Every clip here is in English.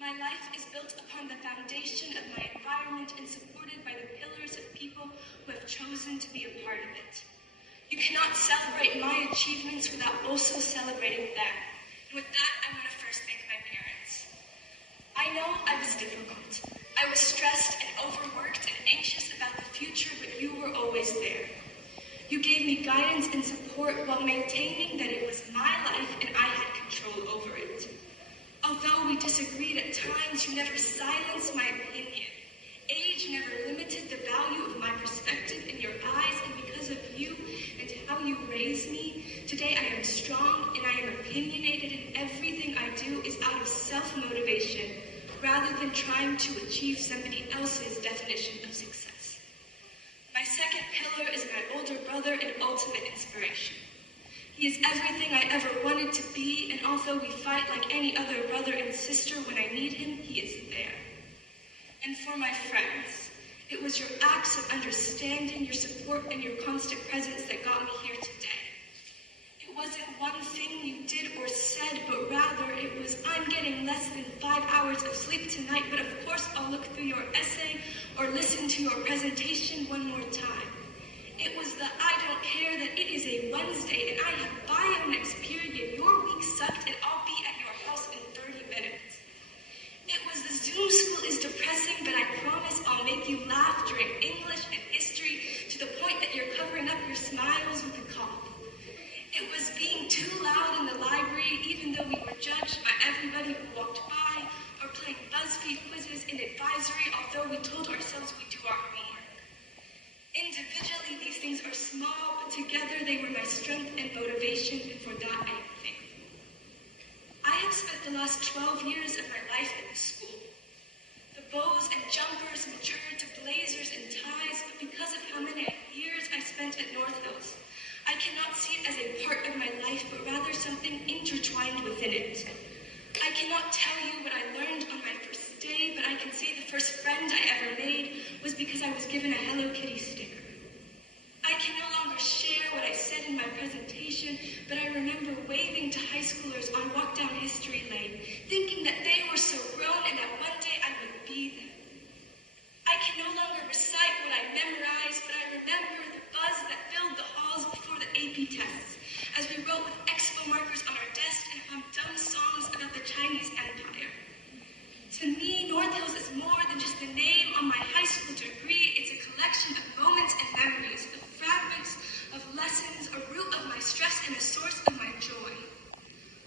My life is built upon the foundation of my environment and supported by the pillars of people who have chosen to be a part of it. You cannot celebrate my achievements without also celebrating them. And with that, I want to first thank my parents. I know I was difficult. I was stressed and overworked and anxious about the future, but you were always there. You gave me guidance and support while maintaining that it was my life and I had control over it. Although we disagreed at times, you never silenced my opinion. Age never limited the value of my perspective in your eyes, and because of you and how you raised me, today I am strong and I am opinionated, and everything I do is out of self-motivation rather than trying to achieve somebody else's definition of success. My second pillar is my older brother and ultimate inspiration. He is everything I ever wanted to be, and although we fight like any other brother and sister when I need him, he is there. And for my friends, it was your acts of understanding, your support, and your constant presence that got me here today. It wasn't one thing you did or said, but rather it was, I'm getting less than 5 hours of sleep tonight, but of course I'll look through your essay or listen to your presentation one more time. It was the I don't care that it is a Wednesday and I have bio next period. Your week sucked and I'll be at your house in 30 minutes. It was the Zoom school is depressing, but I promise I'll make you laugh during English and history to the point that you're covering up your smiles with a cough. It was being too loud in the library even though we were judged by everybody who walked by, or playing BuzzFeed quizzes in advisory although we told ourselves we do our homework. Individually, these things are small, but together they were my strength and motivation, and for that I am thankful. I have spent the last 12 years of my life in this school. The bows and jumpers matured to blazers and ties, but because of how many years I spent at North Hills, I cannot see it as a part of my life, but rather something intertwined within it. I cannot tell you what I learned on my first day, but I can say the first friend I ever made was because I was given a Hello Kitty sticker. I can no longer share what I said in my presentation, but I remember waving to high schoolers on Walk Down History Lane, thinking that they were so grown and that one day I would be them. I can no longer recite what I memorized, but I remember the buzz that filled the halls before the AP tests, as we wrote with expo markers on our desk and hummed dumb songs about the Chinese Empire. To me, North Hills is more than just the name on my high school degree. It's a collection of moments and memories, of fragments of lessons, a root of my stress and a source of my joy.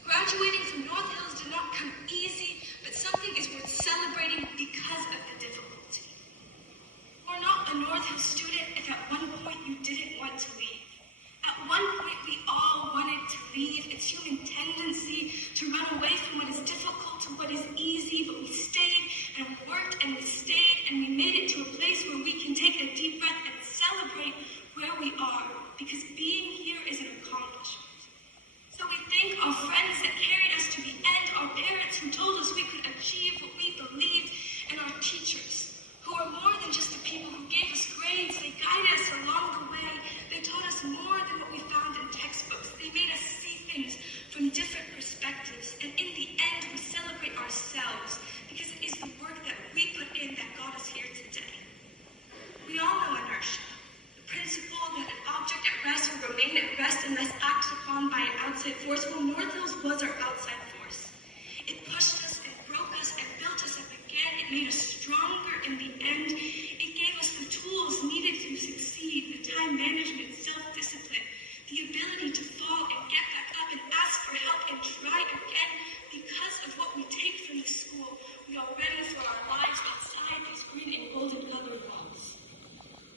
Graduating from North Hills did not come easy, but something is worth celebrating because of the difficulty. You're not a North Hills student if at one point you didn't want to leave. At one point we all wanted to leave. It's human tendency to run away from what is difficult to what is easy, but we stayed and we worked and we stayed and we made it to a place where we can take a deep breath and celebrate where we are, because being here is an accomplishment. So we thank our friends that carried us to the end, our parents who told us we could achieve what we believed, and our teachers, who are more than just the people who gave us grades. They guided us along the way. They taught us more than what we found in textbooks. They made us see things from different perspectives, and in the end, we celebrate ourselves, because it is the work that we put in that got us here today. We all know inertia, the principle that an object at rest will remain at rest unless acted upon by an outside force. Well, North Hills was our outside force. It pushed us and broke us and built us up again. It made us stronger in the end. It gave us the tools needed to succeed, the time management, self-discipline, the ability to fall and get back up and ask for help and try again. Because of what we take from the school, we are ready for our lives outside these green and golden colored walls.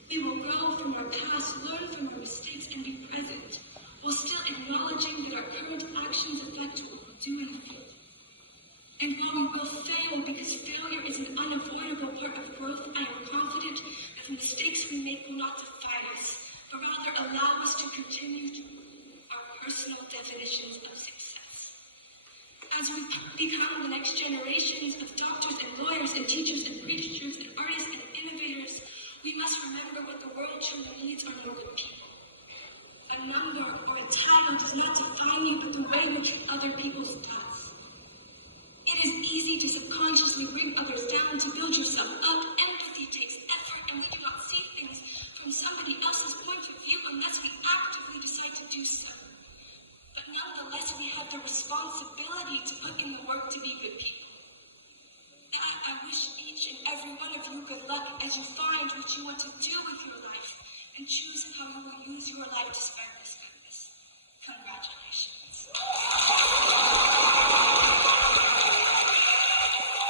We will grow from our past, learn from our mistakes, and be present, while still acknowledging that our current actions affect what we do in the future. And while we will fail, because failure is an unavoidable part of growth, I am confident that the mistakes we make will not define us, but rather allow us to continue our personal definitions of success. As we become the next generations of doctors and lawyers and teachers and preachers and artists and innovators, we must remember what the world truly needs are more good people. A number or a title does not define you, but the way you treat other people does. It is easy to subconsciously bring others down to build yourself up. Empathy takes effort, and we do not see things from somebody else's point of view unless we actively decide to do so. But nonetheless, we have the responsibility to put in the work to be good people. I wish each and every one of you good luck as you find what you want to do with your life and choose how you will use your life to spread